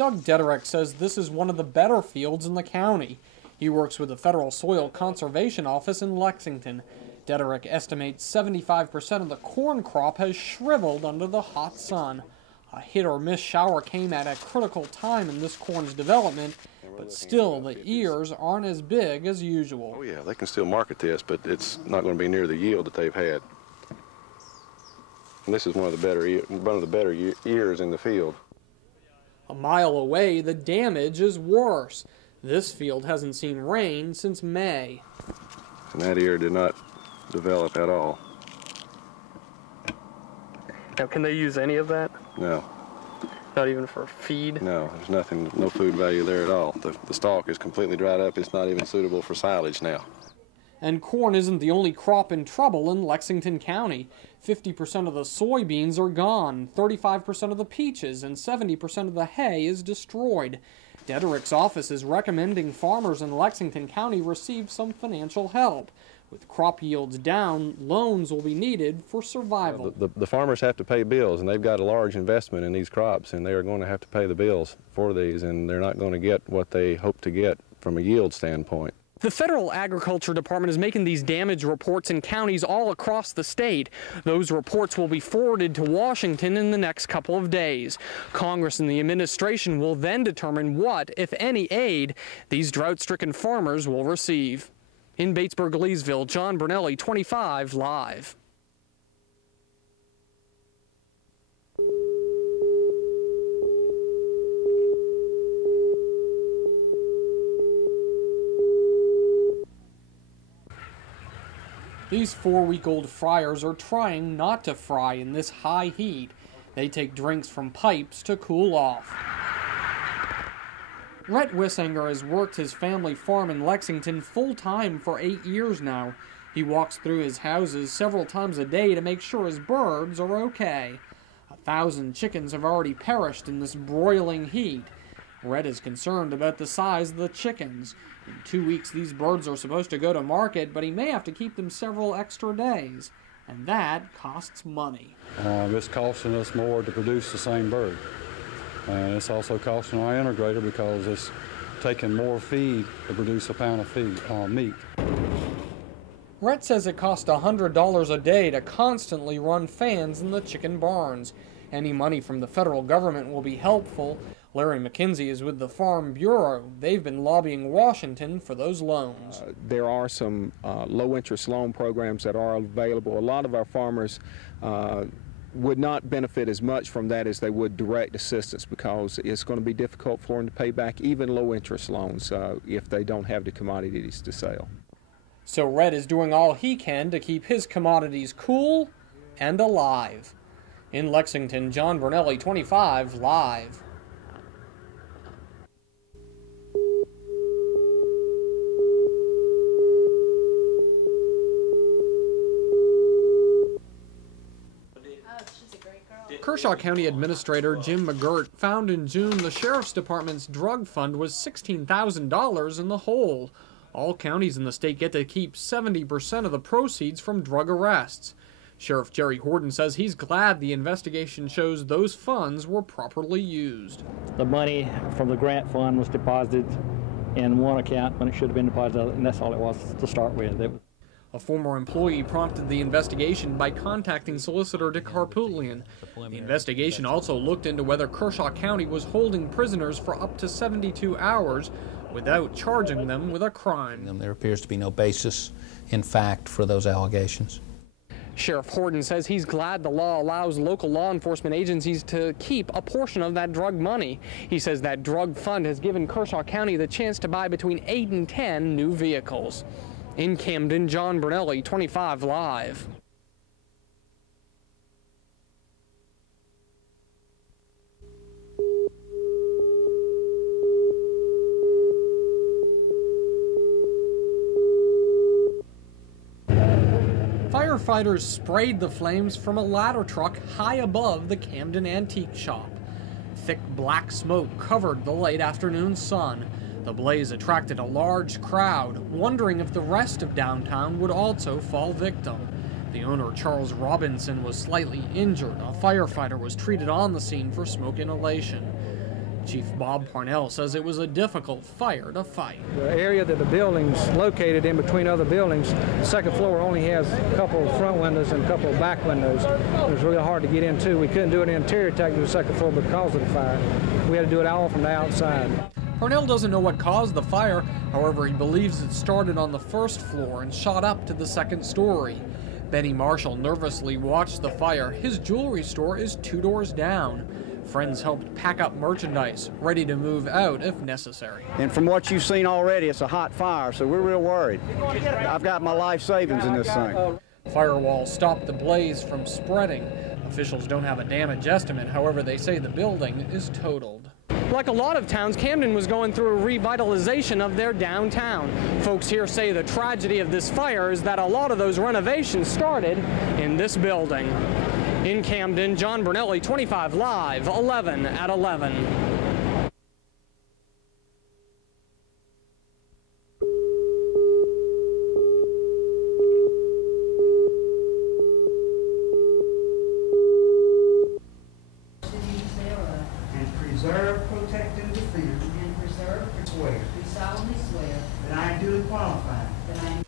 Doug Dederick says this is one of the better fields in the county. He works with the Federal Soil Conservation Office in Lexington. Dederick estimates 75% of the corn crop has shriveled under the hot sun. A hit-or-miss shower came at a critical time in this corn's development, but still the ears aren't as big as usual. Oh yeah, they can still market this, but it's not going to be near the yield that they've had. And this is one of the better ears in the field. A mile away, the damage is worse. This field hasn't seen rain since May. And that ear did not develop at all. Now, can they use any of that? No. Not even for feed? No, there's nothing, no food value there at all. The stalk is completely dried up. It's not even suitable for silage now. And corn isn't the only crop in trouble in Lexington County. 50% of the soybeans are gone, 35% of the peaches, and 70% of the hay is destroyed. Dederick's office is recommending farmers in Lexington County receive some financial help. With crop yields down, loans will be needed for survival. The farmers have to pay bills, and they've got a large investment in these crops, and they are going to have to pay the bills for these, and they're not going to get what they hope to get from a yield standpoint. The Federal Agriculture Department is making these damage reports in counties all across the state. Those reports will be forwarded to Washington in the next couple of days. Congress and the administration will then determine what, if any, aid these drought-stricken farmers will receive. In Batesburg-Leesville, John Brunelli, 25 Live. These 4-week-old fryers are trying not to fry in this high heat. They take drinks from pipes to cool off. Rhett Wissanger has worked his family farm in Lexington full-time for 8 years now. He walks through his houses several times a day to make sure his birds are okay. 1,000 chickens have already perished in this broiling heat. Rhett is concerned about the size of the chickens. In 2 weeks, these birds are supposed to go to market, but he may have to keep them several extra days, and that costs money. It's costing us more to produce the same bird. And it's also costing our integrator because it's taking more feed to produce a pound of meat. Rhett says it costs $100 a day to constantly run fans in the chicken barns. Any money from the federal government will be helpful. Larry McKenzie is with the Farm Bureau. They've been lobbying Washington for those loans. There are some low-interest loan programs that are available. A lot of our farmers would not benefit as much from that as they would direct assistance because it's going to be difficult for them to pay back even low-interest loans if they don't have the commodities to sell. So Rhett is doing all he can to keep his commodities cool and alive. In Lexington, John Brunelli, 25 Live. Kershaw County Administrator Jim McGirt found in June the Sheriff's Department's drug fund was $16,000 in the hole. All counties in the state get to keep 70% of the proceeds from drug arrests. Sheriff Jerry Horton says he's glad the investigation shows those funds were properly used. The money from the grant fund was deposited in one account when it should have been deposited, and that's all it was to start with. A former employee prompted the investigation by contacting solicitor Dick Harpootlian. The investigation also looked into whether Kershaw County was holding prisoners for up to 72 hours without charging them with a crime. There appears to be no basis in fact for those allegations. Sheriff Horton says he's glad the law allows local law enforcement agencies to keep a portion of that drug money. He says that drug fund has given Kershaw County the chance to buy between 8 and 10 new vehicles. In Camden, John Brunelli, 25 Live. Firefighters sprayed the flames from a ladder truck high above the Camden Antique Shop. Thick black smoke covered the late afternoon sun. The blaze attracted a large crowd, wondering if the rest of downtown would also fall victim. The owner, Charles Robinson, was slightly injured. A firefighter was treated on the scene for smoke inhalation. Chief Bob Parnell says it was a difficult fire to fight. The area that the building's located in between other buildings, the second floor only has a couple of front windows and a couple of back windows. It was really hard to get into. We couldn't do an interior attack to the second floor because of the fire. We had to do it all from the outside. Parnell doesn't know what caused the fire. However, he believes it started on the first floor and shot up to the second story. Benny Marshall nervously watched the fire. His jewelry store is 2 doors down. Friends helped pack up merchandise, ready to move out if necessary. And from what you've seen already, it's a hot fire, so we're real worried. I've got my life savings in this thing. Firewalls stopped the blaze from spreading. Officials don't have a damage estimate. However, they say the building is totaled. Like a lot of towns, Camden was going through a revitalization of their downtown. Folks here say the tragedy of this fire is that a lot of those renovations started in this building. In Camden, John Brunelli, 25 Live, 11 at 11. And preserve, protect, and defend. And preserve, swear do solemnly swear that I am duly qualified that I am